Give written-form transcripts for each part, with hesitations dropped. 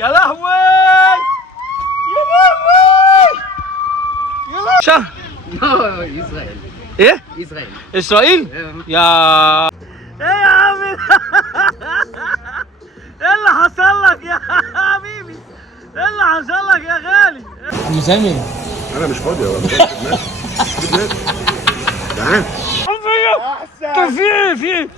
يا لهوي يا لهوي يا لهوي شهر اسرائيل. ايه؟ اسرائيل. اسرائيل؟ يا ايه يا عم ايه اللي حصل لك يا حبيبي؟ ايه اللي حصل لك يا غالي؟ عم سامي انا مش فاضي يا تعال في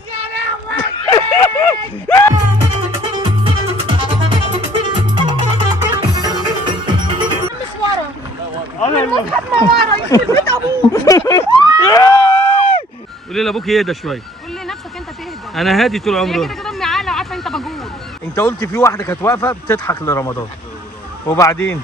قولي لابوك يهدى شويه. قول لنفسك انت تهدى. انا هادي طول عمري. كده كده امي عاقله وعارفه انت بجول. انت قلت في واحده كانت واقفه بتضحك لرمضان وبعدين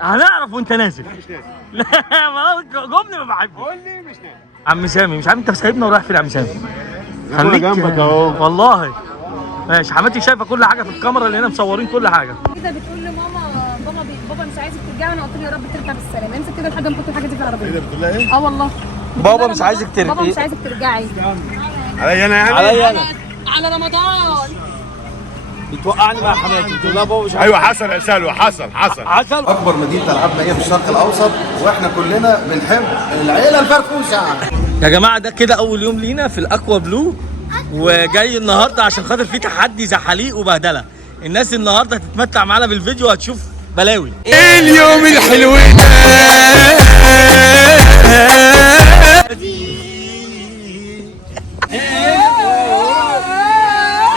هنعرف وانت نازل. لا جمله ما بحبش. قول لي مش نازل. عم سامي مش عارف انت سايبنا ورايح فين يا عم سامي؟ خليك جنبك اهو والله. ماشي حماتي شايفه كل حاجه في الكاميرا اللي هنا مصورين كل حاجه. كده بتقول لماما بابا مش عايزك ترجعي. انا قلت له يا رب ترجع بالسلامه. امسك كده لحد ما احط الحاجه دي في العربيه. ايه بتقول لها ايه؟ اه والله. بابا مش عايزك ترجعي. بابا مش عايزك ترجعي. عليا انا يعني؟ عليا انا. على رمضان. بتوقعني مع حماتي بتقول لها بابا مش عايز. ايوه حصل يا سلوى حصل. عسل. اكبر مدينه العاب مائيه في الشرق الاوسط، واحنا كلنا بنحب العيله الفرفوشه. يا جماعه ده كده اول يوم لينا في الاكوا بلو، وجاي النهارده عشان خاطر في تحدي زحاليق وبهدله. الناس النهارده هتتمتع معانا بالفيديو وهتشوف بلاوي. اليوم الحلو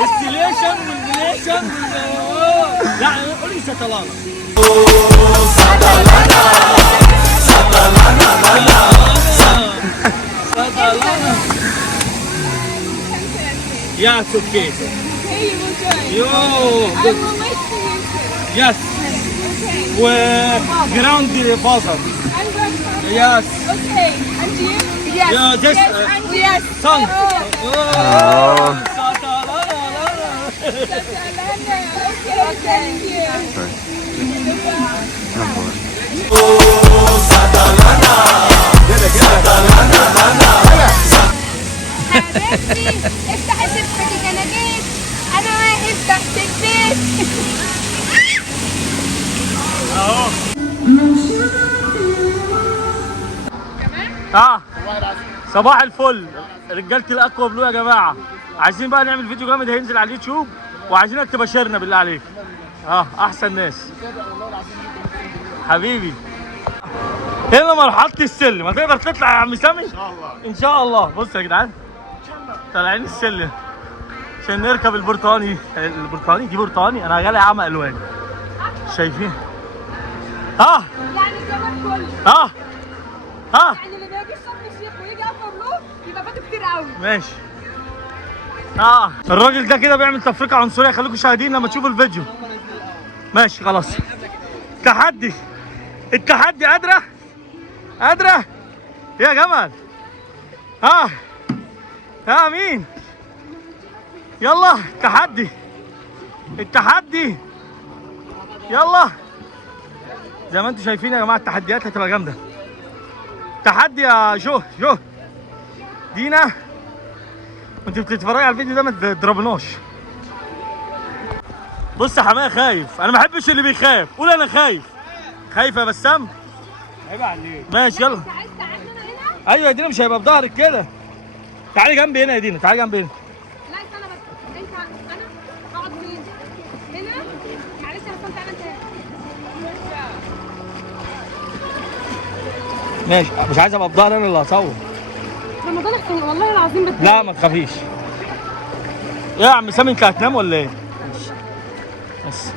السليشن والمليشن لا قولي سطلانه. Yes, okay. Hey, you will try. Yo, I good. will wait for you. Yes. وجراوند بازر. I'm going to. Yes. Okay. And you? Yes. Yeah, just, yes. And yes. Son. Oh. Okay. Thank you. حبيبتي افتح الشباك انا جيت. انا واقف تحت البيت. صباح الفل رجاله الاكوا بلو يا جماعه. عايزين بقى نعمل فيديو جامد هينزل على اليوتيوب، وعايزينك تباشرنا بالله عليك. احسن ناس حبيبي. هنا مرحله السلم هتقدر تطلع يا عم سامي؟ ان شاء الله ان شاء الله. بص يا جدعان طالعين السلم عشان نركب البرتقاني. البرتقاني دي برتقاني انا غالي عمى الوان. شايفين؟ يعني الجمال كله. يعني اللي بيجي شرم الشيخ ويجي اكوا بلو يبقى فاته كتير قوي. ماشي. الراجل ده كده بيعمل تفرقه عنصريه، خليكم شاهدين لما تشوفوا الفيديو. ماشي خلاص. التحدي قادره يا جمال. مين؟ يلا التحدي يلا. زي ما انتم شايفين يا جماعه التحديات هتبقى جامده. تحدي يا جو دينا، وانت بتتفرجي على الفيديو ده ما تضربناش. بص يا حمايه خايف. انا ما بحبش اللي بيخاف. قول انا خايف يا بسام. عيب عليك. ماشي يلا. انت عايز تعدينا هنا؟ ايوه يا دينا مش هيبقى بظهرك كده. تعالي جنبي هنا يا دينا، تعالي جنبي هنا. لا استنى بس. انا هقعد فين؟ هنا؟ معلش انا كنت انا تاني. ماشي مش عايز ابقى بظهري انا اللي هصور. رمضان احسن والله العظيم. بس لا ما تخافيش. ايه يا عم سامي انت هتنام ولا ايه؟ ماشي بس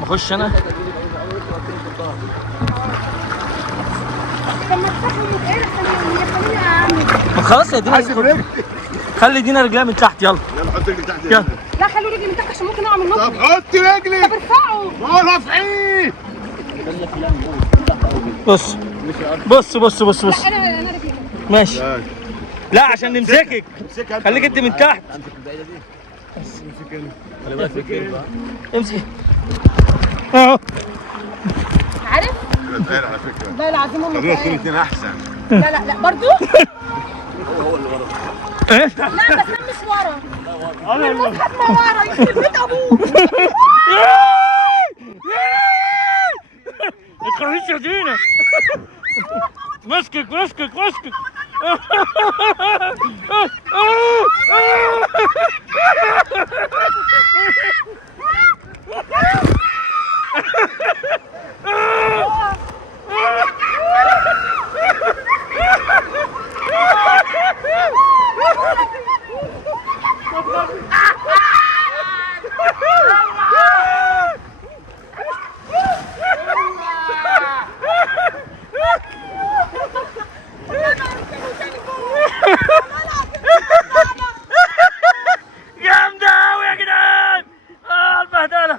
بخش انا. طب ما تفتحوا ايه خليني يا عم. ما خلاص يا دينا خلي دينا رجليها من تحت. يلا حط رجلي تحت. يلا. لا خلوا رجلي من تحت عشان ممكن اقع من النص. طب حط رجلي. طب ارفعوا. رافعين. بص انا رجلي. ماشي. لا عشان نمسكك. خليك انت من تحت. خلي بالك الكيرف. امسك اهو. عارف؟ غير على فكره. لا العظيم هم خلينا نكون اثنين احسن. لا برضو؟ ايه؟ لا بس انا مش ورا. المصحف ما ورا يخرب بيت ابوك. ما تخافيش يا دينا. مسكك. جامدة أوي يا جدعان. البهدلة.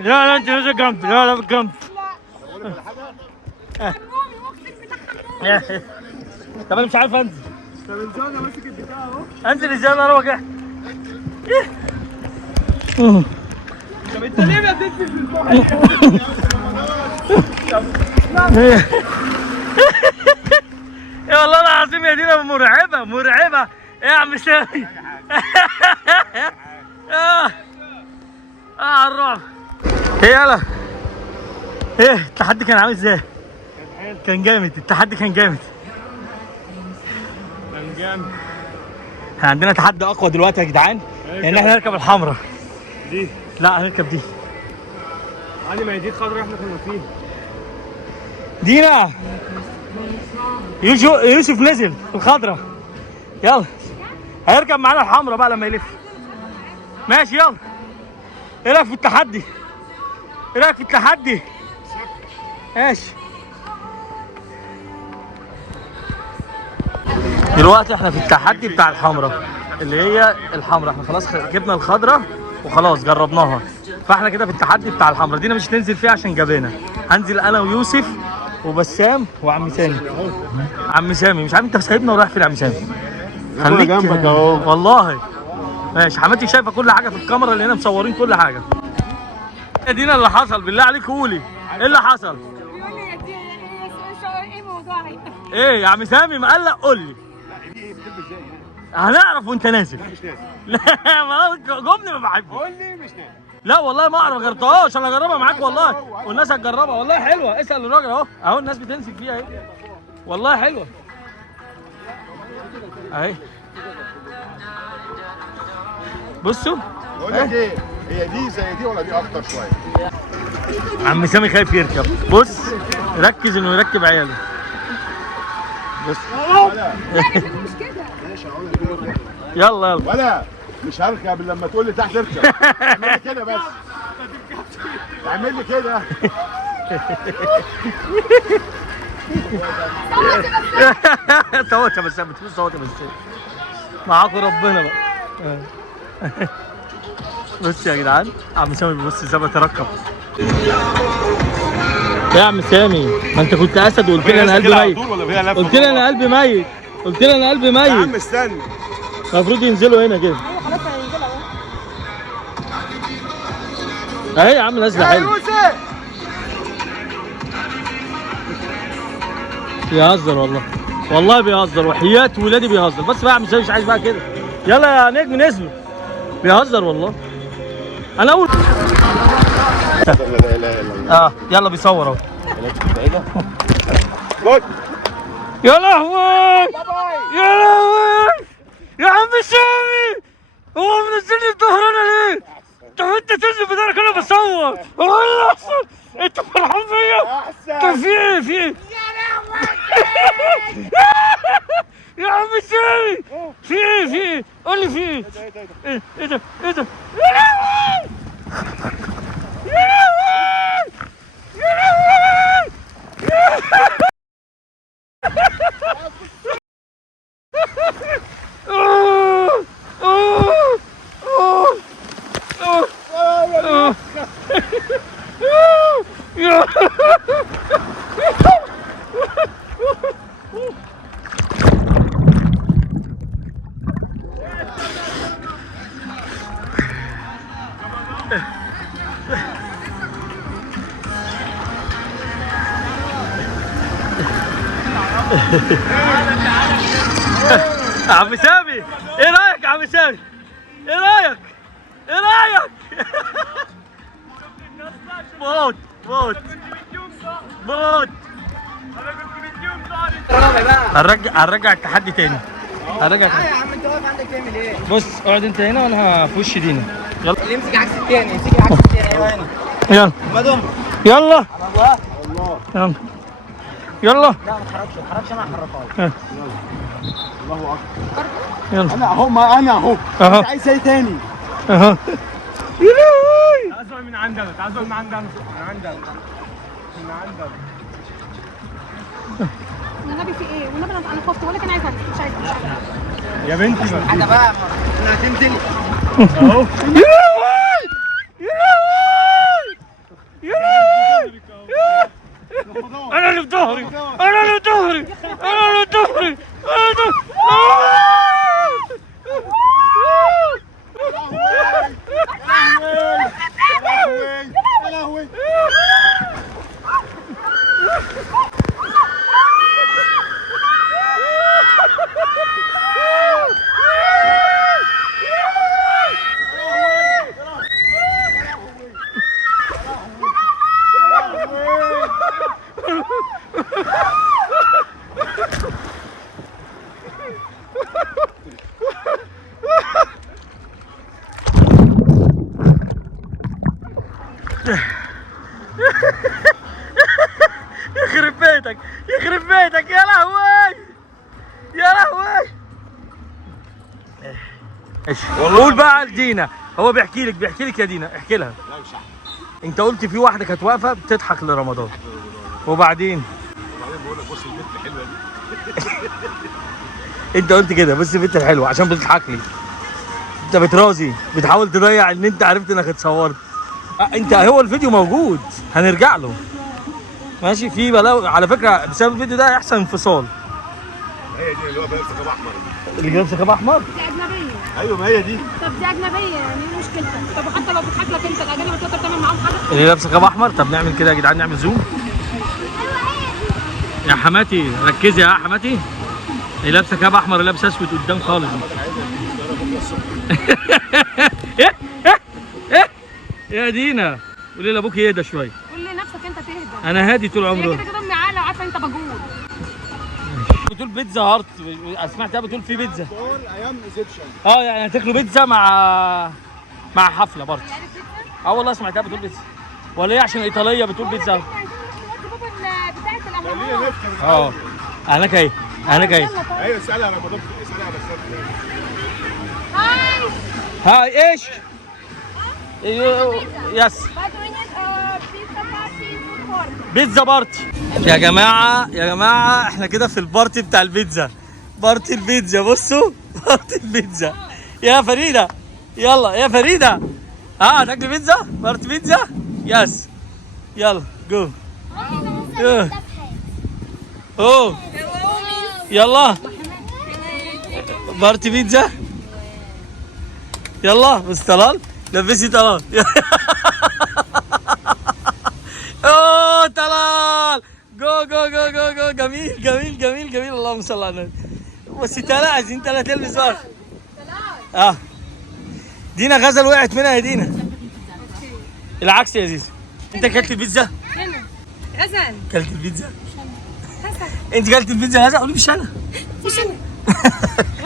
لا انت نزل جنب. لا جنب. طب انا مش عارف انزل. طب ازاي انا ماسك البتاع اهو. انزل ازاي انا اروح كده. طب انت ليه ما بتنزل في البحر؟ يا والله العظيم يا دينا مرعبة. ايه يا عم سامي؟ الرعب. ايه يلا. ايه التحدي كان عامل ازاي؟ كان جامد. التحدي كان جامد. عندنا تحدي اقوى دلوقتي يا جدعان، ان احنا نركب الحمراء دي. لا هنركب دي. عادي، ما هي دي الخضرا احنا كنا فيها. دينا يوسف نزل في الخضرا. يلا هيركب معانا الحمراء بقى لما يلف. ماشي يلا. ايه رايك في التحدي؟ ماشي. دلوقتي احنا في التحدي بتاع الحمراء، اللي هي الحمراء. احنا خلاص جبنا الخضراء وخلاص جربناها، فاحنا كده في التحدي بتاع الحمراء. دينا مش هتنزل فيها عشان جابينا. هنزل انا ويوسف وبسام وعم سامي. عم سامي مش عارف انت سايبنا ورايح فين يا عم سامي؟ خليك جنبك اهو. والله ماشي. حماتي شايفه كل حاجه في الكاميرا اللي هنا، مصورين كل حاجه. يا دينا اللي حصل بالله عليك قولي ايه اللي حصل؟ بيقول لي دي ايه موضوعي؟ ايه يا عم سامي مقلق؟ قول لي. هنعرف وانت نازل. مش نازل. لا ما جبني ما بحبه. قول لي مش نازل. لا والله ما اعرف، ما جربتهاش. انا اجربها معاك والله، والناس هتجربها والله حلوه. اسال الراجل اهو الناس بتمسك فيها اهي والله حلوه اهي. بصوا بقول لك ايه، هي دي زي دي ولا دي اكتر شويه؟ عم سامي خايف يركب. بص ركز انه يركب عياله. بص ولا مش كده. يلا ولا مش هركب لما تقول لي تحت اركب. اعمل لي كده بس. اعمل لي كده. صوت يا بسام. بتقول صوت يا بسام. معاكم ربنا بقى. بص يا جدعان عم سامي بيبص ازاي بتركب. يا عم سامي ما انت كنت اسد وقلت لي انا قلبي ميت. قلت لي انا قلبي ميت. يا عم استنى. المفروض ينزلوا هنا كده. خلاص هينزل اهو. اهي يا عم نازله حلو. بيهزر والله بيهزر وحياة ولادي بيهزر. بس بقى مش عايز بقى كده. يلا يا نجم نزلوا. بيهزر والله. انا اول لا اله الا الله. يلا بيصور اهو. خد. يا لهوي يا عم سامي، هو منزلني الظهرانه ليه؟ طب انت تنزل بدارك انا بصور. والله انت فرحان فيا؟ طب في ايه؟ يا عم سامي في ايه؟ قول لي في ايه؟ ايه ده؟ يا لهوي عم سامي ايه رايك يا عم سامي؟ ايه رايك؟ ايه رايك؟ موت موت موت. هنرجع التحدي تاني. هنرجع يا عم انت واقف عندك تعمل ايه؟ بص اقعد انت هنا وانا في وش دينا. يلا اللي يمسك عكس التاني، يمسك عكس التاني. ايوه هنا. يلا مدهم. يلا الله. يلا يلا. لا ما تحركش انا هحركها. الله اكبر. يلا انا اهو، ما انا اهو. اهو. انت عايز ايه تاني؟ اها. تعال من عندنا، تعال من عندنا، من عندنا، من عندنا. والنبي في ايه؟ والنبي انا خفت ولا كان عايز أكل. مش عايز. يا بنتي بقى. حاجه بقى انا هتنزلي. اهو. انا اللي في ظهري، انا اللي في ظهري، انا اللي في ظهري، يا لهوي. يخرب بيتك، يخرب بيتك، يا لهوي يا لهوي. قول بقى لدينا، هو بيحكي لك يا دينا، احكي لها. انت قلت في واحده كانت واقفه بتضحك لرمضان، وبعدين بقول لك بص البنت الحلوه دي. انت قلت كده بص البنت الحلوه عشان بتضحك لي. انت بترازي، بتحاول تضيع ان انت عرفت انك اتصورت. انت هو الفيديو موجود، هنرجع له ماشي. في بلاوي على فكره بسبب الفيديو ده هيحصل انفصال. هي دي اللي هو لابسه كاب احمر. اللي لابسه كاب احمر دي اجنبيه. ايوه ما هي دي. طب دي اجنبيه يعني ايه مشكلتك؟ طب وحتى لو بتضحك لك انت الاجانب تقدر تعمل معاهم حاجه؟ اللي لابسه كاب احمر. طب نعمل كده يا جدعان، نعمل زوم. يا حماتي ركزي يا حماتي. اللي لابسه كاب احمر اللي لابسه اسود قدام خالص. ايه يا دينا قولي لابوك يهدى شويه. قول لنفسك انت تهدى. انا هادي طول هي عمري. كده كده امي عاقله وعارفه انت بجول. بتقول بيتزا هارت، سمعتها بتقول في بيتزا. دول ايام ايجيبشن. يعني هتاكلوا بيتزا مع حفله برضه. اه والله سمعتها بتقول بيتزا، ولا هي عشان ايطاليه بتقول بيتزا؟ بابا بتاعت الامراض. انا جاي ايوه اسالها رمضان، اسالها بس. هاي. هاي ايش؟ يس بيتزا بارتي. يا جماعه احنا كده في البارتي بتاع البيتزا. بارتي البيتزا، بصوا بارتي البيتزا. يا فريده يلا يا فريده، هتاكلي بيتزا؟ بارتي بيتزا. يس يلا جو. اوه يلا بارتي بيتزا. يلا بس طلال لبسي طلال. اوه طلال جو جو جو جو جو. جميل جميل جميل جميل. اللهم صل على النبي. بس تلا عايزين تلا تلبس بقى. دينا غزل وقعت منها يا دينا. العكس يا زيزو. انت كلت البيتزا؟ هنا غزل. كلت البيتزا؟ انت كلت البيتزا غزل؟ قولي مش انا. مش انا.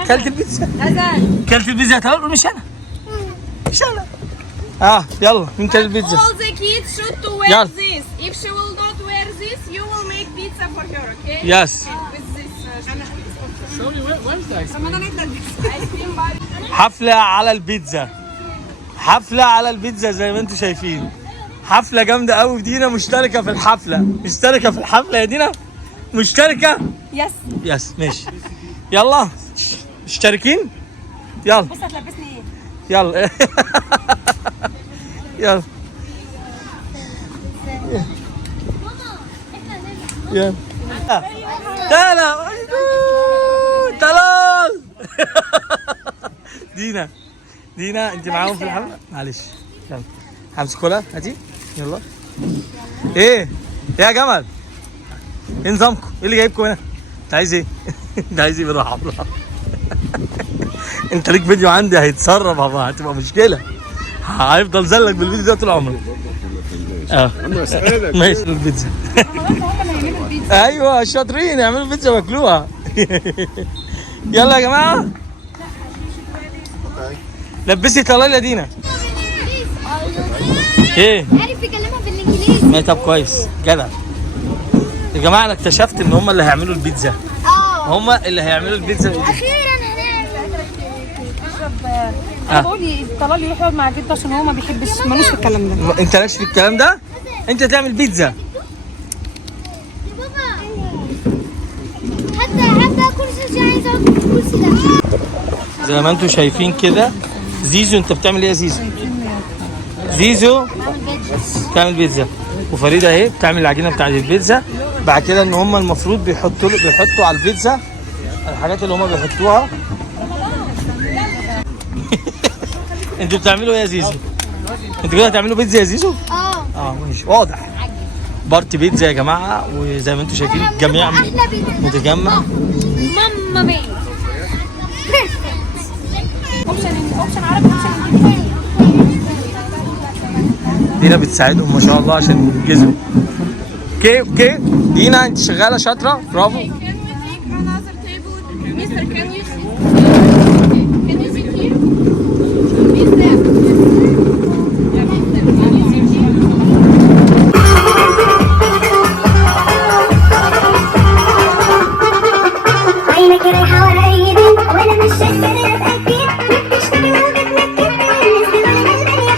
كلت البيتزا؟ غزل. كلت البيتزا؟ تعال قول مش انا. مش انا. يلا مين كل البيتزا؟ All the kids should to wear Yeah. this. If she will not wear this, you will make pizza for her, okay? Yes. With this. Ice cream bar. حفلة على البيتزا. حفلة على البيتزا زي ما انتم شايفين. حفلة جامدة قوي. دينا مشتركة في الحفلة. مشتركة في الحفلة يا دينا؟ مشتركة؟ يس. يس ماشي. يلا مشتركين؟ يلا بص هتلبسني ايه؟ يلا يلا يلا تعالى طلال. دينا انت معاهم في الحفله؟ معلش يلا همسكولها هاتي يلا. ايه يا جمل، ايه نظامكم؟ ايه اللي جايبكم هنا؟ انت عايز ايه؟ انت عايز ايه بالراحه بالراحه؟ انت ليك فيديو عندي هيتسرب، هتبقى مشكله، هيفضل زلك بالفيديو ده طول عمرك. ماشي البيتزا. ايوه شاطرين، يعملوا بيتزا واكلوها. يلا يا جماعه لبسي طلال يا دينا. ايه؟ عارف يكلمها بالانجليزي. ما طب كويس جدع. يا جماعه انا اكتشفت ان هم اللي هيعملوا البيتزا. هم اللي هيعملوا البيتزا. اخيرا هنعمل. انا بقول طلال يروح يقعد مع جده عشان هو ما بيحبش، ملوش في الكلام ده. انت مالكش في الكلام ده؟ انت تعمل بيتزا. يا بابا حتى كرسي عايز اقعد في الكرسي ده. زي ما انتم شايفين كده. زيزو انت بتعمل ايه يا زيزو؟ زيزو بتعمل بيتزا، وفريده اهي بتعمل العجينه بتاعت البيتزا. بعد كده ان هم المفروض بيحطوا على البيتزا الحاجات اللي هم بيحطوها. انتوا بتعملوا ايه يا زيزو؟ انتوا كده هتعملوا بيتزا يا زيزو؟ ماشي واضح. بارتي بيتزا يا جماعه، وزي ما انتم شايفين الجميع متجمع. ماما ميا. اوبشن عربي، اوبشن دينا بتساعدهم ما شاء الله عشان ينجزوا. اوكي دينا انت شغاله شاطره، برافو. Can we take another table? Mister, can you sit? Can you sit here? Mister. Yeah, mister. Can you sit here? عينك رايحة ورا أي بيت وأنا مش شايفة أتأكد. بتشتري وبتنكد بالنسبة لي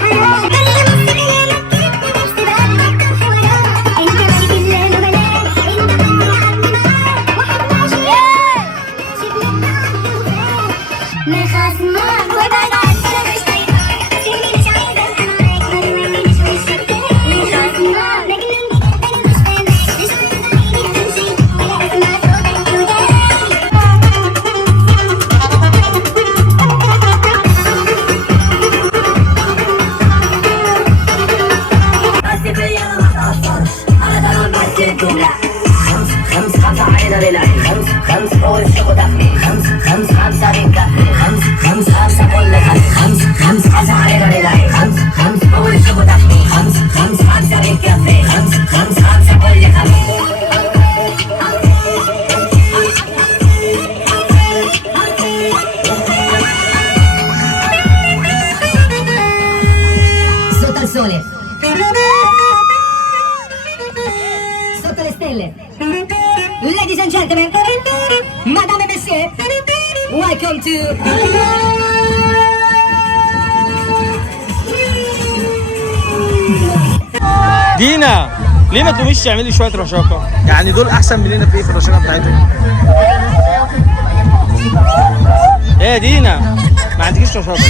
حرام. كل مصر يا نكد نفسي بقى بكتب حوارات. أنت مالك إلا أنا بنات. أنت مني عني معاك. واحد ماشي شكلك ما خصمك وبعد عنك أنا مش طايقاك. سيبني مش عايزة أبقى معاك. ما تمنيش وشك ما خصمك مجنون بجد أنا مش فاهمك. مش بتزعلني تمشي ولا أسمع صوتك وداك. Sotto il sole, sotto le stelle, ladies and gentlemen, madame et messieurs, welcome to دينا ليه ما تقوميش تعملي شويه رشاقه؟ يعني دول احسن مننا في ايه في الرشاقه بتاعتهم؟ ايه يا دينا ما عندكيش رشاقه؟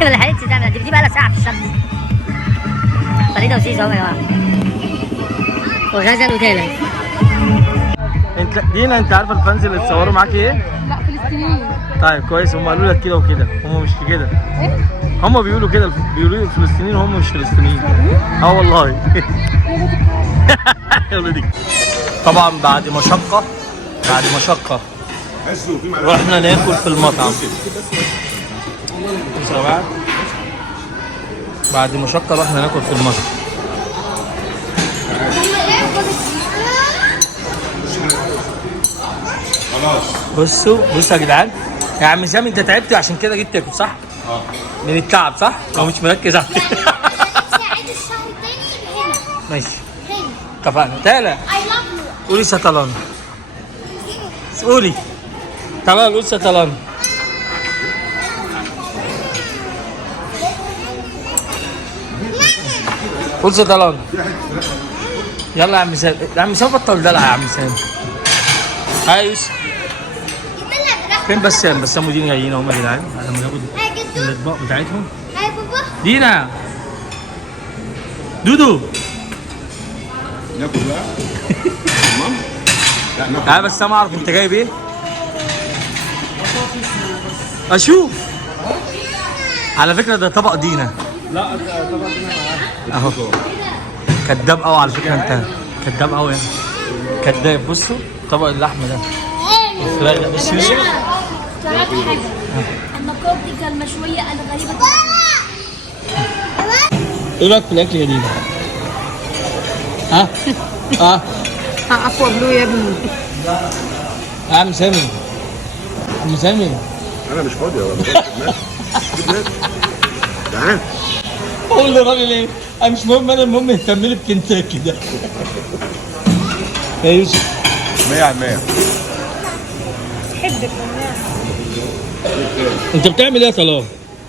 ما لحقتش تعمل دي بقى لها ساعة في الشمس. فريدة وسيسو اهو يا جماعة. وغزل وتالت. انت دينا انت عارفه الفانز اللي اتصوروا معاكي ايه؟ لا فلسطينيين. طيب كويس، هم قالوا لك كده وكده، هم مش كده. ايه؟ هم بيقولوا كده، بيقولوا لي فلسطينيين وهم مش فلسطينيين. والله. يا ولدي. طبعا بعد مشقه رحنا ناكل في المطعم. بعد مشقه رحنا ناكل في المطعم. بصوا يا جدعان. يا عم سامي انت تعبت عشان كده جيت تاكل صح؟ من التعب صح؟ لو مش مركز على ساعد الشهر التاني هنا. ماشي هنا. اتفقنا. تعالى I love you. قولي سطلان. قولي طلال، قول سطلان. قول سطلان. يلا يا عم سامي، يا عم سامي بطل دلع يا عم سامي. هاي يوسف. فين بسام ودين جايين اهم يا جدعان لما ناخد الاطباق بتاعتهم. دينا دودو ناكل بقى. تمام. لا ناكل. تعال بس انا اعرف انت جايب ايه. اشوف على فكره ده طبق دينا. لا طبعا انا اهو كداب قوي على فكره، انت كداب قوي يعني، كداب. بصوا طبق اللحمه ده الفراخ ده. بص يوسف تعرف حاجة النقاط المشوية الغريبة ايه رايك في الاكل يا دينا؟ ها؟ اقوى بلو يا ابني. يا عم سامي، عم سامي انا مش فاضي والله. تعال. قول للراجل ايه؟ انا مش مهم، انا المهم اهتم لي بكنتاكي ده. يا يوسف 100%. حبك انت بتعمل ايه يا صلاح؟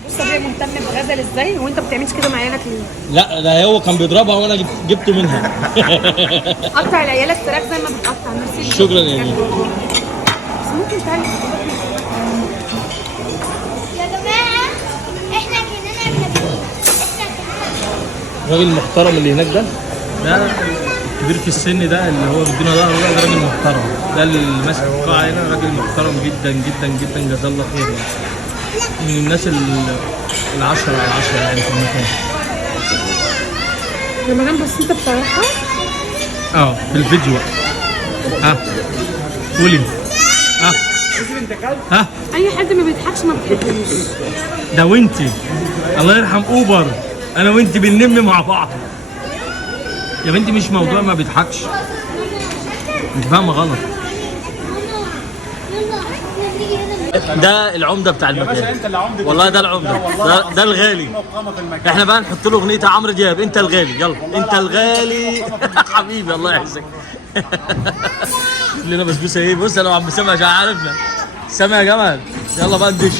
بص ابويا مهتم بغزل ازاي وانت ما بتعملش كده مع عيالك ليه؟ لا ده هو كان بيضربها وانا جبته منها. قطع لعيالك فراخ زي ما بتقطع. ميرسي. شكرا يا دينا. بس ممكن تعالي. يا جماعة احنا كلنا بنبني. الراجل المحترم اللي هناك ده كبير في السن، ده اللي هو بيدينا ظهره ده راجل محترم، ده اللي ماسك القاعه هنا راجل محترم جدا جدا جدا، جزاه الله خير يعني. من الناس العشرة على 10 يعني في المكان. يا مدام بس انت بصراحة في الفيديو. قولي. اي حد ما بيضحكش ما بتحبوش. ده وانتي الله يرحم اوبر، انا وانتي بننم مع بعض يا بنتي، مش موضوع ما بيضحكش، انت فاهمه غلط. ده العمده بتاع المكان والله، ده العمده، ده الغالي. احنا بقى نحط له اغنيه عمرو دياب، انت الغالي، يلا انت الغالي. حبيبي الله يعزك. لنا بسبوسه ايه؟ بص انا وعم سامي عشان عارفنا سامي يا جمال. يلا بقى ندش.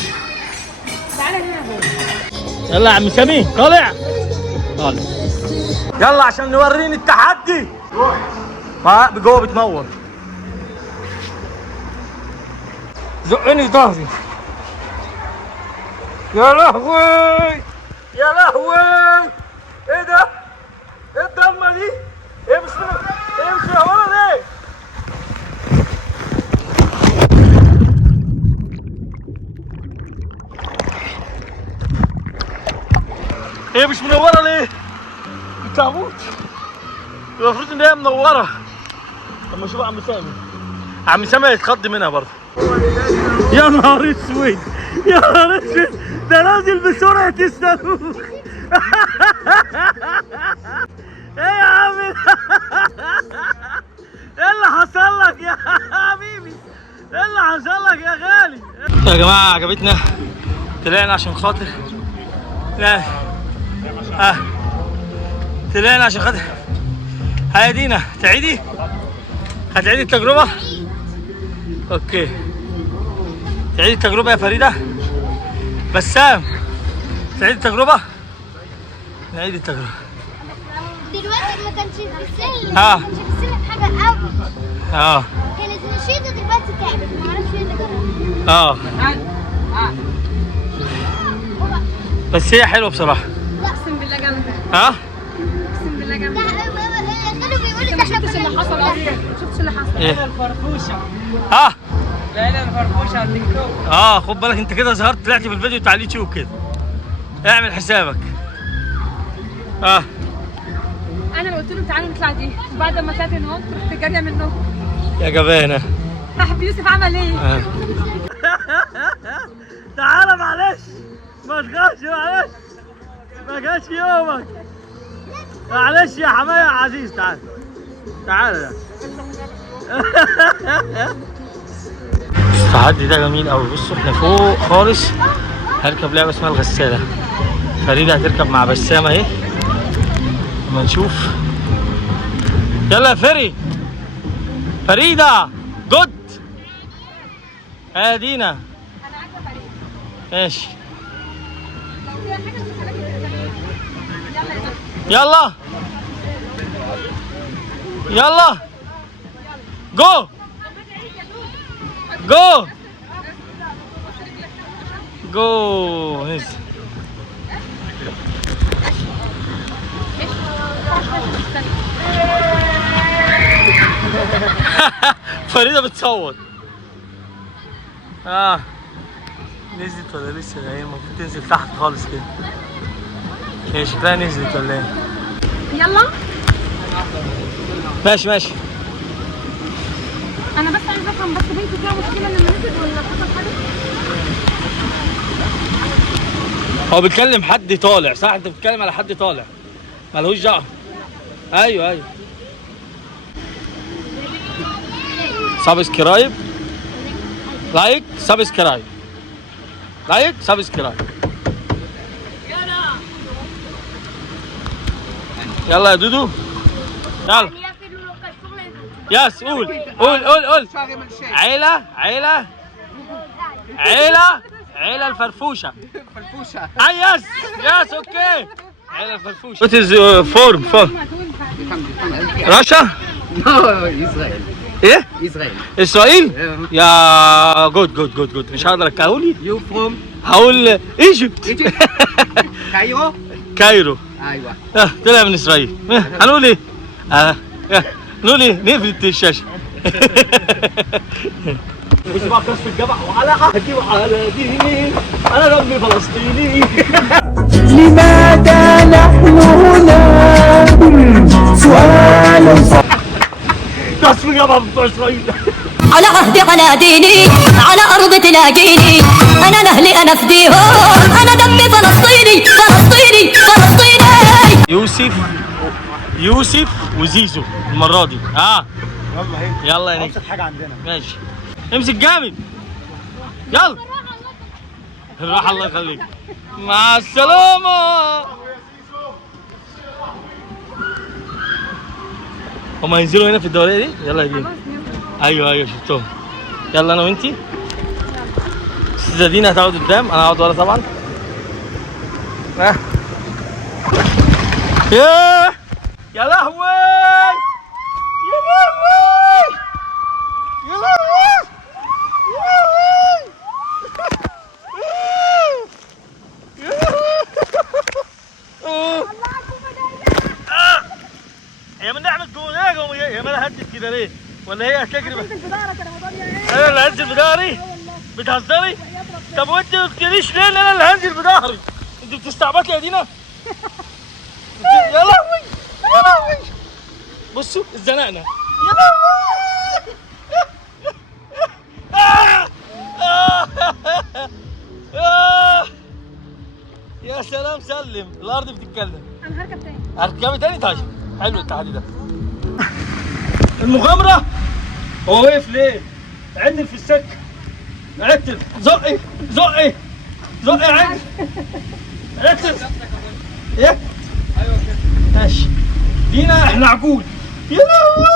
تعالى هنا اهو. يلا يا عم سامي طالع يلا عشان نوريني التحدي. جوه بتنور. زقني ظهري. يا لهوي يا لهوي، ايه ده؟ ايه الضلمه دي؟ ايه مش ايه مش يا ولد ايه؟ ايه مش منوره ليه؟ بتموت. المفروض ان هي منوره. لما اشوف عم سامي، عم سامي هيتخض منها برضه. يا نهار اسود يا نهار اسود، ده نازل بسرعه الصاروخ. ايه يا عم؟ ايه اللي حصل لك يا حبيبي؟ ايه اللي حصل لك يا غالي؟ يا جماعه عجبتنا، طلعنا عشان خاطر لا طلعنا عشان خاطر. هيا دينا تعيدي؟ هتعيدي التجربة؟ اوكي تعيدي التجربة يا فريدة. بسام تعيدي التجربة؟ نعيد التجربة. دلوقتي ما كانش بيسلم، اه. ما كانش بيسلم حاجة قوي. كانت نشيطة دلوقتي تعبت، ما اعرفش ايه اللي جرى. بس هي حلوة بصراحة. لا اقسم بالله جامدة. اقسم بالله جامدة. كانوا بيقولوا ان احنا شفتش اللي حصل اصلا. شفتش اللي حصل. ايه؟ الفرفوشه. ليلى الفرفوشه على التيك توك. خد بالك انت كده ظهرت طلعت في الفيديو بتاع اليوتيوب كده. اعمل حسابك. انا اللي قلت لهم تعالوا نطلع دي، بعد ما طلعت هنا رحت جاريه منهم. يا جبانة. صاحب يوسف عمل ايه؟ تعالى معلش ما تخافش، معلش ما جاش يومك، معلش يا حماية يا عزيز. تعالى التحدي ده جميل قوي. بصوا احنا فوق خالص، هركب لعبه اسمها الغساله. فريده هتركب مع بسام اهي، اما نشوف. يلا يا فريده جود. دينا ماشي. يلا يلا جو جو جو. فريدة بتصوت. نزلت ولا لسه؟ هي المفروض تنزل تحت خالص كده. هي شكلها نزلت ولا ايه؟ يلا ماشي. انا بس عايزه افهم بس بنتي فيها مشكله لما نزلت ولا حصل حاجه؟ هو بيتكلم حد طالع صح؟ انت بتتكلم على حد طالع مالهوش دعوه. ايوه سبسكرايب لايك سبسكرايب يلا يا دودو يلا. يس قول عيلة الفرفوشة. يس اوكي. عيلة الفرفوشة. What is form? Russia? No, Israel. ايه؟ Israel. اسرائيل؟ يا جود مش هقدر اقولي. You from هقول ايجيبت. Cairo? كايرو. أيوة. طلع من اسرائيل. هنقول ايه؟ نقول ايه؟ نقفل الشاشة. بص بقى كاس في الجبع وعلى عهدي وعلى ديني انا دمي فلسطيني. لماذا نحن هنا؟ سؤال كاس في الجبع بتوع اسرائيل. على عهدي على ديني على أرض تلاقيني أنا نهلي أنا فديهم أنا دمي فلسطيني. يوسف وزيزو المرة دي. يلا يا نجم. أبسط حاجة عندنا. ماشي امسك جامد. يلا بالراحة الله يخليك. مع السلامة. هما هينزلوا هنا في الدورية دي؟ يلا يا دينا. ايوه شفتهم. يلا انا وانتي. استاذة دينا هتقعد قدام، انا هقعد ورا طبعا. يا لهوي هي من نعمة جول هي مالها هدت كده ليه؟ ولا هي هتجري بس؟ انا اللي هنزل بظهري؟ بتهزري؟ طب وانت ما قلتليش ليه ان انا اللي هنزل بظهري؟ انت بتستعبطي يا دينا؟ يا لهوي بصوا اتزنقنا. يا لهوي يا سلام سلم. الارض بتتكلم. انا هركب تاني. هركبي تاني طيب. حلو التحدي ده. المغامرة. هو وقف ليه؟ عدل في السكة. عدل زقي عدل. عدل. ايه؟ ايوه كده. ماشي. دينا احنا عقول. يا لهوي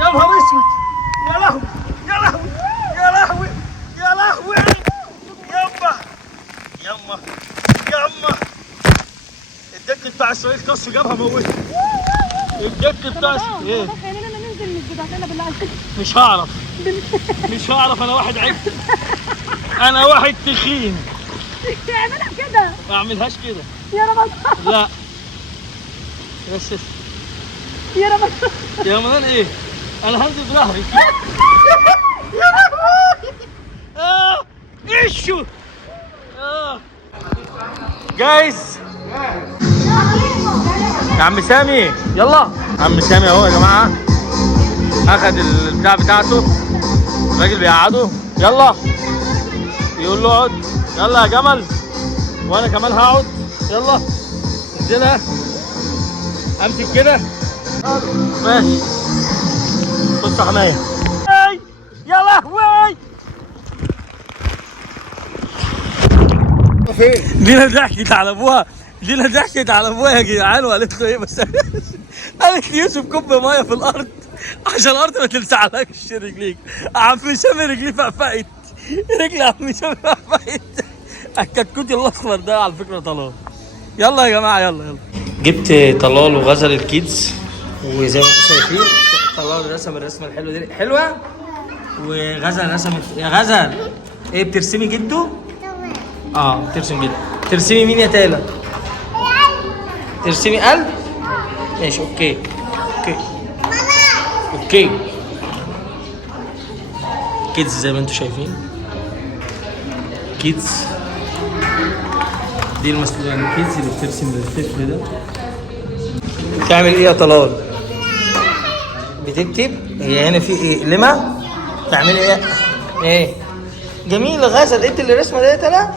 يا نهار اسود. يا لهوي يما الدك بتاع اسرائيل كسر جابها موته. الدك بتاع ايه؟ خلينا ننزل من الجدعانه بالله عليك. مش هعرف انا واحد عبد. انا واحد تخين. اعملها كده. ما اعملهاش كده. يا رمضان. لا يا ست. يا رمضان. يا رمضان ايه؟ انا هنزل بظهري. ايشو جايز. يا عم سامي يلا. عم سامي اهو يا جماعه اخد البتاع بتاعته. الراجل بيقعده. يلا يقول له اقعد. يلا يا جمل وانا كمان هقعد. يلا انزلها. امسك كده ماشي. بص يا حمايه. يا لهوي فين؟ دينا ضحكت على ابوها يا جدعان وقالت له ايه بس. قالت لي يوسف كب ميه في الارض عشان الارض ما تلسعلكش رجليك. عم سامي رجليه فقفقت. رجلي عم سامي فقفقت. الكتكوت الاصفر ده على فكره طلال. يلا يا جماعه يلا. جبت طلال وغزل الكيدز وزي ما انتم شايفين طلال رسم الرسمه الحلوه دي حلوه وغزل رسمت. يا غزل ايه بترسمي جده؟ بترسم جده. ترسمي مين يا تالا؟ ترسمي قلب؟ ماشي اوكي اوكي اوكي. كيدز زي ما انتم شايفين، كيدز دي المسؤولة عن الكيدز اللي بترسم للطفل ده. تعمل ايه يا طلال؟ بتكتب. هي هنا في ايه؟ لما تعملي ايه؟ ايه جميل. غزل انت اللي رسمه ده انا؟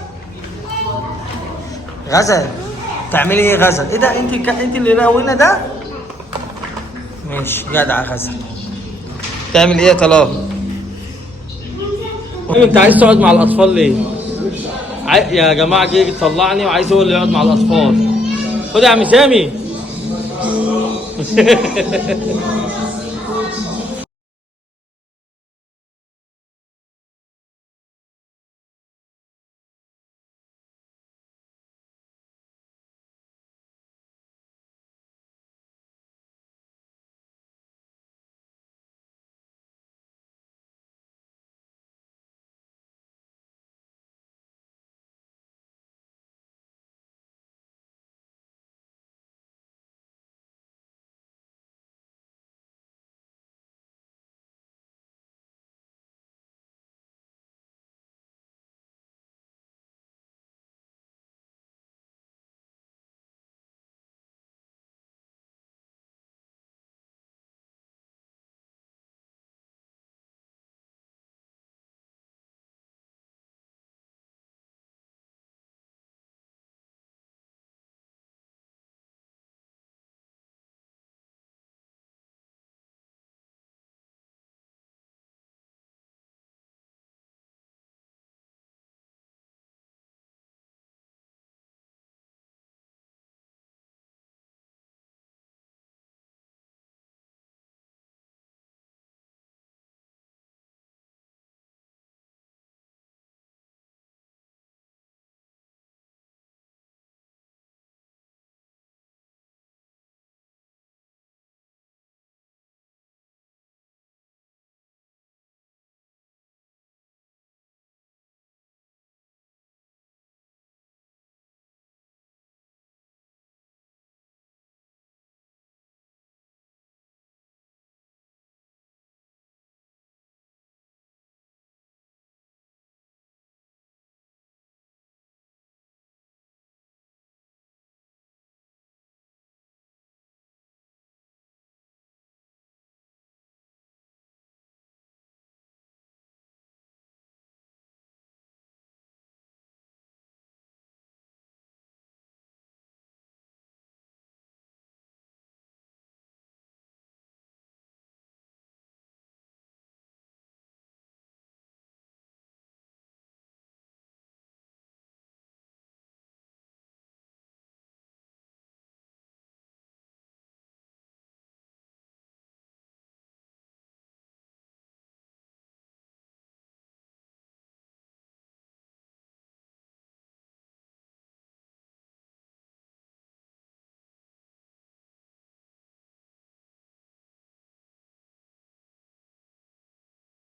غزل تعملي ايه غزل؟ ايه ده انت اللي راوينا ده؟ ماشي جدع غزل. تعمل ايه يا طلال؟ انت عايز تقعد مع الاطفال ليه؟ يا جماعه جه يطلعني وعايز هو اللي يقعد مع الاطفال. خد يا عم سامي.